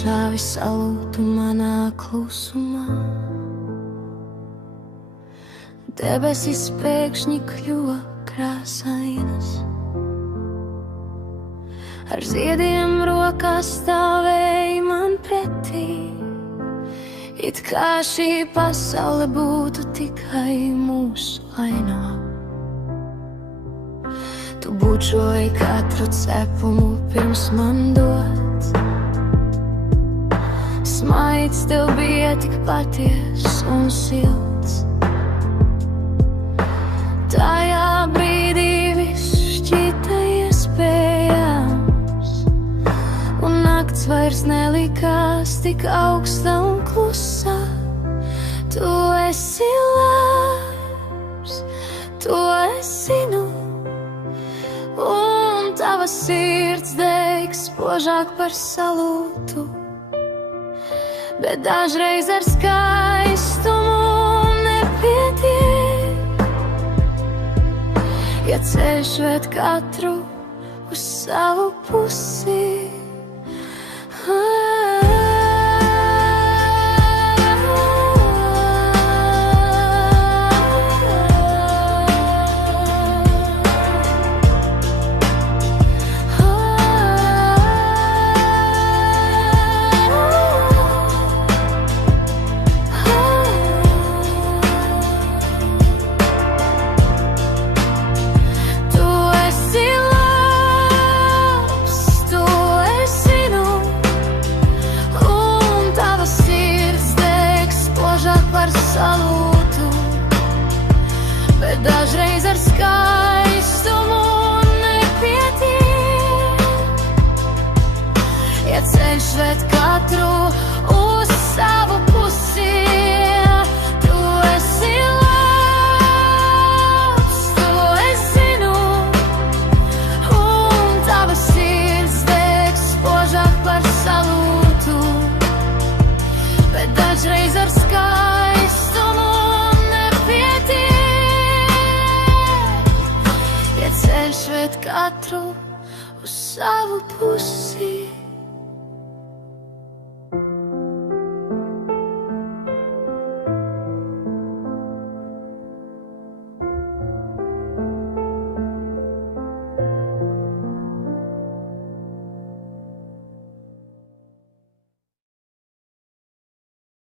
šāvi salūtu manā klusumā. Debesis pēkšņi kļuva krāsainas, ar ziediem rokās stāvēja man pretī, it kā šī pasaule būtu tikai mūsu ainā. Tu bučoji katru cepumu pirms man dot, smaids tev bija tik patiess un silts. Tajā brīdī viss šķita iespējams, un nakts vairs nelikās tik augsta un klusa. Tu esi labs, to es zinu, un tava sirds deg spožāk par salūtu, bet dažreiz ar skaistumu nepietiek, ja ceļš ved katru uz savu pusi. Salūtu, bet dažreiz ar skaistumu nepietiek, ja ceļš ved katru uz savu pusi. Tu esi labs, to es zinu, un tava sirds deg spožāk par salūtu, bet dažreiz ar skaistumu ceļš ved katru uz savu pusi.